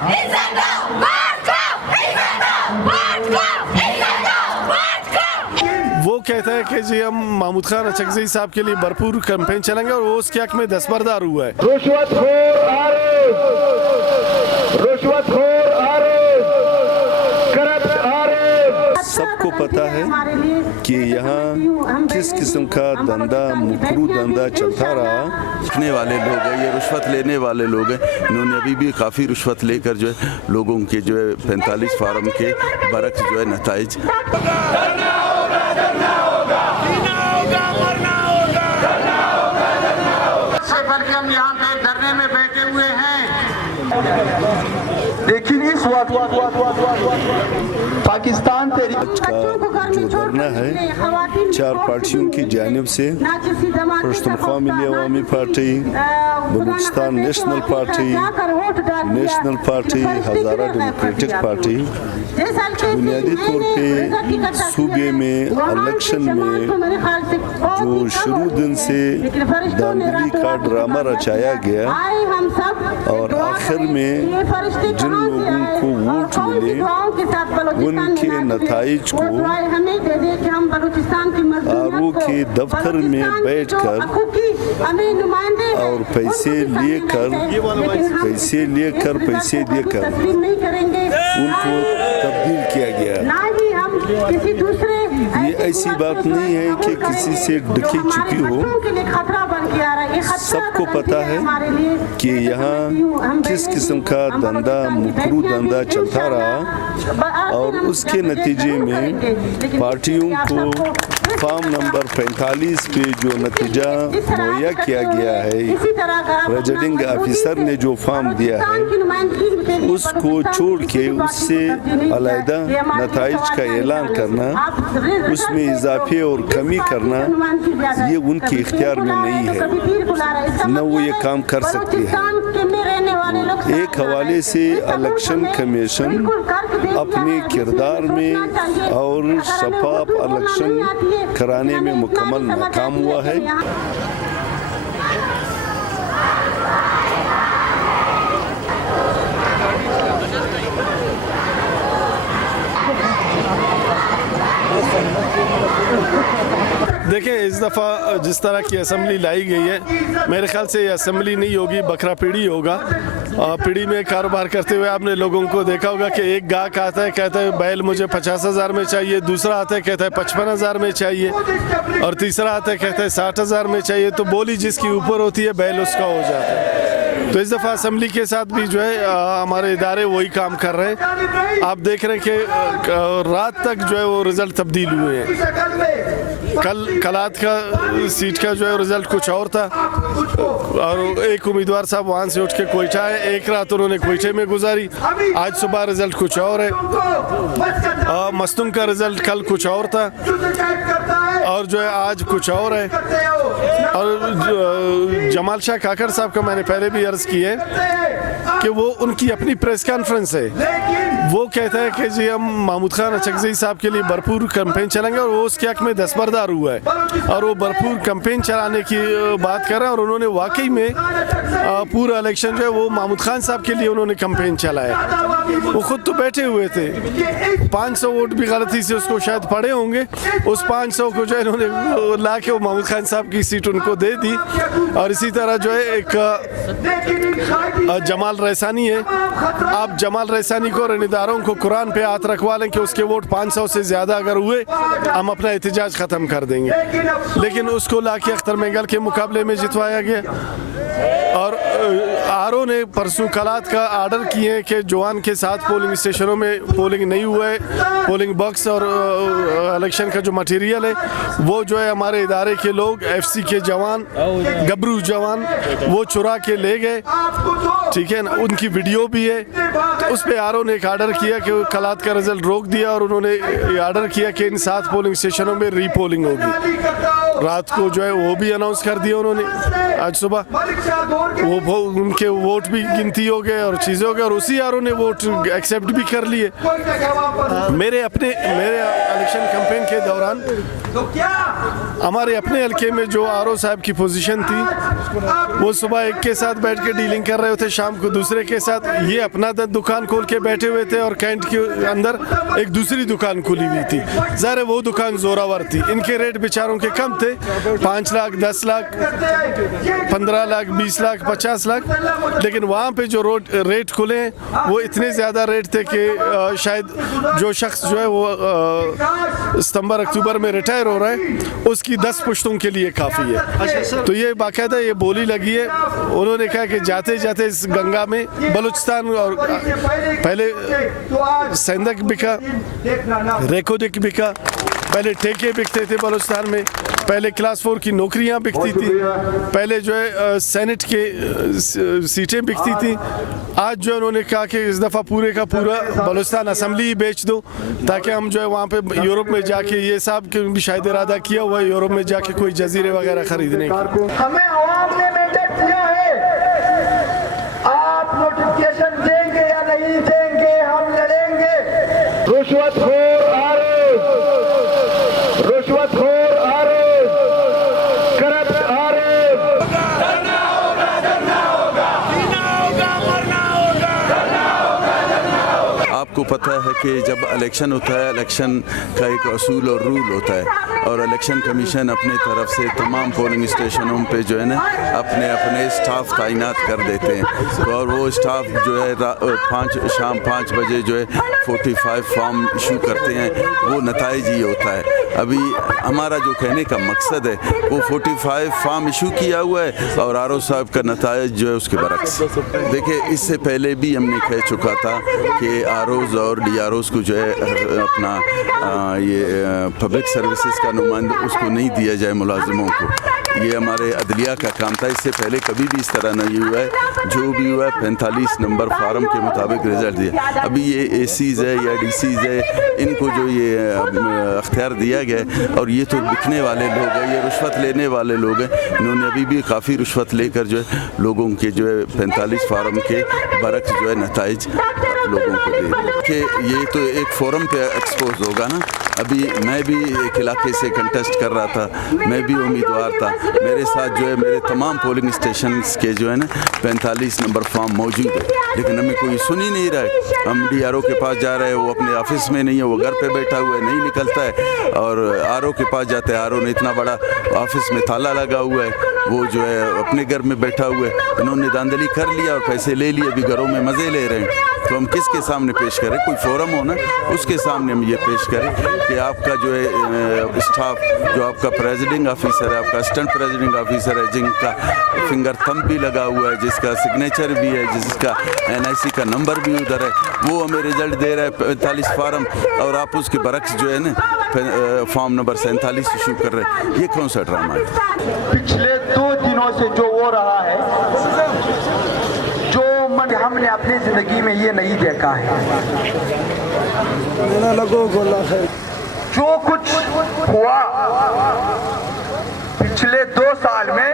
वो कहता है कि जी हम महमूद खान अचकज़ई साहब के लिए भरपूर कैंपेन चलाएंगे और वो उसके हक में दस्तबरदार हुआ है। सबको पता है कि यहाँ किस किस्म का धंधा मुकरू धंधा चलता रहा। रखने वाले लोग हैं, ये रिश्वत लेने वाले लोग हैं। इन्होंने अभी भी काफ़ी रिश्वत लेकर जो है लोगों के जो है 45 फार्म के बरक्स जो है नताइज हम यहाँ पे धरने में बैठे हुए हैं, लेकिन इस वक्त पाकिस्तान का जो धरना है चार पार्टियों की जानिब से Pashtunkhwa Milli Awami party, Balochistan national party, national party, Hazara democratic party बुनियादी तौर पे सूबे में इलेक्शन में जो शुरू दिन से धांधली का ड्रामा रचाया गया और आखिर में जिन लोगों को वोट मिले उनके नताइज को आरओ के दफ्तर में बैठकर और पैसे देकर उनको तब्दील किया गया। ये ऐसी बात नहीं है कि किसी से डकी चुकी हो। सबको पता है कि यहाँ किस किस्म का धंधा मुकरू धंधा चलता रहा और उसके नतीजे में पार्टियों को फार्म नंबर 45 पे जो नतीजा मुहैया किया गया है, प्रेसिडिंग ऑफिसर ने जो फॉर्म दिया है उसको छोड़ के उससे अलहदा नताइज का ऐलान करना, उसमें इजाफे और कमी करना, ये उनके इख्तियार में नहीं है, न वो ये काम कर सकती है। एक हवाले से इलेक्शन कमीशन अपने किरदार में और शफाफ इलेक्शन कराने में मुकम्मल नाकाम हुआ है। देखिए इस दफ़ा जिस तरह की असम्बली लाई गई है, मेरे ख्याल से ये असम्बली नहीं होगी, बकरा पीढ़ी होगा। पीढ़ी में कारोबार करते हुए आपने लोगों को देखा होगा कि एक गाहक आता है कहता है बैल मुझे 50,000 में चाहिए, दूसरा आता है कहता है 55,000 में चाहिए और तीसरा आता है कहता है 60,000 में चाहिए। तो बोली जिसकी ऊपर होती है बैल उसका हो जाता है। तो इस दफ़ा असम्बली के साथ भी जो है हमारे इदारे वही काम कर रहे हैं। आप देख रहे हैं कि रात तक जो है वो रिज़ल्ट तब्दील हुए हैं। कलात का सीट का जो है रिज़ल्ट कुछ और था और एक उम्मीदवार साहब वहाँ से उठ के कोयटा है, एक रात उन्होंने कोयटे में गुजारी, आज सुबह रिज़ल्ट कुछ और है। मस्तूंग का रिज़ल्ट कल कुछ और था और जो है आज कुछ और है। और जमाल शाह काकर साहब का मैंने पहले भी अर्ज़ की है कि वो उनकी अपनी प्रेस कॉन्फ्रेंस है, वो कहता है कि जी हम महमूद खान अचकज़ई साहब के लिए भरपूर कैंपेन चलाएंगे और वो उसके हक में दस्तबरदार हुआ है और वो भरपूर कैंपेन चलाने की बात कर रहे हैं। और उन्होंने वाकई में पूरा इलेक्शन जो है वो महमूद खान साहब के लिए उन्होंने कैंपेन चलाया। वो खुद तो बैठे हुए थे, 500 वोट भी गलती से उसको शायद पड़े होंगे, उस 500 को जो है इन्होंने ला के वो महमूद खान साहब की सीट उनको दे दी। और इसी तरह जो है एक जमाल रैसानी है, आप जमाल रैसानी को और इदारों को कुरान पे हाथ रखवा लें कि उसके वोट 500 से ज़्यादा अगर हुए हम अपना एहतजाज ख़त्म कर देंगे, लेकिन उसको लाके अख्तर मेंगल के मुकाबले में जितवाया गया। और आरओ ने परसों कलात का आर्डर किए कि जवान के साथ पोलिंग स्टेशनों में पोलिंग नहीं हुआ है, पोलिंग बॉक्स और इलेक्शन का जो मटेरियल है वो जो है हमारे इदारे के लोग FC के जवान, गबरू जवान वो चुरा के ले गए, ठीक है ना, उनकी वीडियो भी है। तो उस पर आरओ ने एक आर्डर किया कि कलात का रिजल्ट रोक दिया और उन्होंने आर्डर किया कि इन 7 पोलिंग स्टेशनों में रीपोलिंग होगी। रात को जो है वो भी अनाउंस कर दिया उन्होंने। आज सुबह वो उनके वोट भी गिनती हो गए और चीज़ें हो गई और उसी आर ने वोट एक्सेप्ट भी कर लिए। मेरे इलेक्शन कैंपेन के दौरान हमारे अपने हल्के में जो आर साहब की पोजीशन थी वो सुबह एक के साथ बैठ के डीलिंग कर रहे थे, शाम को दूसरे के साथ, ये अपना दुकान खोल के बैठे हुए थे और कैंट के अंदर एक दूसरी दुकान खुली हुई थी। ज़ाहिर वो दुकान जोरावर थी, इनके रेट बेचारों के कम थे, 5 लाख 10 लाख 15 लाख 20 लाख 50 लाख, लेकिन वहाँ पे जो रेट खुले हैं वो इतने ज़्यादा रेट थे कि शायद जो शख्स जो है वो सितंबर अक्टूबर में रिटायर हो रहा है उसकी 10 पुश्तों के लिए काफ़ी है। तो ये बाकायदा ये बोली लगी है, उन्होंने कहा कि जाते जाते इस गंगा में बलूचिस्तान और पहले सेंधक बिका, रेकोडिक बिका, पहले ठेके बिकते थे बलूचिस्तान में, पहले क्लास 4 की नौकरियां बिकती थी, पहले जो है सेनेट के सीटें बिकती थी। आज जो उन्होंने कहा कि इस दफ़ा पूरे का पूरा बलूचिस्तान असम्बली ही बेच दो ताकि हम जो है वहाँ पे यूरोप में जाके, ये साहब के भी शायद इरादा किया हुआ है यूरोप में जाके कोई जजीरे वगैरह खरीदने की। हमें आवाम ने मैंडेट दिया है, आप नोटिफिकेशन देंगे या नहीं देंगे, हम लड़ेंगे। रुश्वतखोर आरोप, रुश्वतखोर आरोप, करप्ट आरोप, करना होगा, करना होगा, जीना होगा, मरना होगा, करना होगा, करना होगा। आपको पता है कि जब इलेक्शन होता है, इलेक्शन का एक असूल और रूल होता है और इलेक्शन कमीशन अपने तरफ से तमाम पोलिंग स्टेशनों पे जो है ना अपने अपने स्टाफ तैनात कर देते हैं। तो और वो स्टाफ जो है शाम 5 बजे जो है 45 फॉर्म इशू करते हैं, वो नताइज ये होता है। अभी हमारा जो कहने का मकसद है वो 45 फॉर्म इशू किया हुआ है और आर ओ साहब का नताइज जो है उसके बरक्स। देखिए इससे पहले भी हमने कह चुका था कि आर ओज़ और डी आर ओज़ को जो है अपना ये पब्लिक सर्विसेज का नुमाइंदा उसको नहीं दिया जाए मुलाजिमों को। ये हमारे अदलिया का काम था, इससे पहले कभी भी इस तरह नहीं हुआ है। जो भी हुआ है 45 नंबर फार्म के मुताबिक रिजल्ट दिया। अभी ये एसीज़ है या डीसीज़ है, इनको जो ये अख्तियार दिया गया है और ये तो बिकने वाले लोग हैं, ये रुश्वत लेने वाले लोग हैं। इन्होंने अभी भी काफ़ी रुश्वत लेकर जो है लोगों के जो है 45 फार्म के बरक्स जो है नताइज लोगों को दे रहे कि ये तो एक फोरम पे एक्सपोज होगा ना। अभी मैं भी एक इलाके से कंटेस्ट कर रहा था, मैं भी उम्मीदवार था, मेरे साथ जो है मेरे तमाम पोलिंग स्टेशन के जो है ना 45 नंबर फॉर्म मौजूद है, लेकिन हमें कोई सुन ही नहीं रहा है। हम डी आर ओ के पास जा रहे हैं, वो अपने ऑफिस में नहीं है, वो घर पे बैठा हुआ है, नहीं निकलता है। और आर ओ के पास जाते हैं, आर ओ ने इतना बड़ा ऑफिस में ताला लगा हुआ है, वो जो है अपने घर में बैठा हुआ है। इन्होंने धांधली कर लिया और पैसे ले लिए, अभी घरों में मज़े ले रहे हैं। तो हम किसके सामने पेश करें? कोई फोरम हो ना, उसके सामने हम ये पेश करें कि आपका जो है स्टाफ, जो आपका प्रेसिडिंग ऑफिसर है, आपका असिस्टेंट प्रेसिडिंग ऑफिसर है, जिनका फिंगर थंब भी लगा हुआ है, जिसका सिग्नेचर भी है, जिसका NIC का नंबर भी उधर है, वो हमें रिजल्ट दे रहा है 45 फार्म और आप उसके बरक्स जो है ना फॉर्म नंबर 47 इशू कर रहे हैं। ये कौन सा ड्रामा है? पिछले 2 दिनों से जो हो रहा है, जो हमने अपनी जिंदगी में ये नहीं देखा है। जो कुछ हुआ पिछले 2 साल में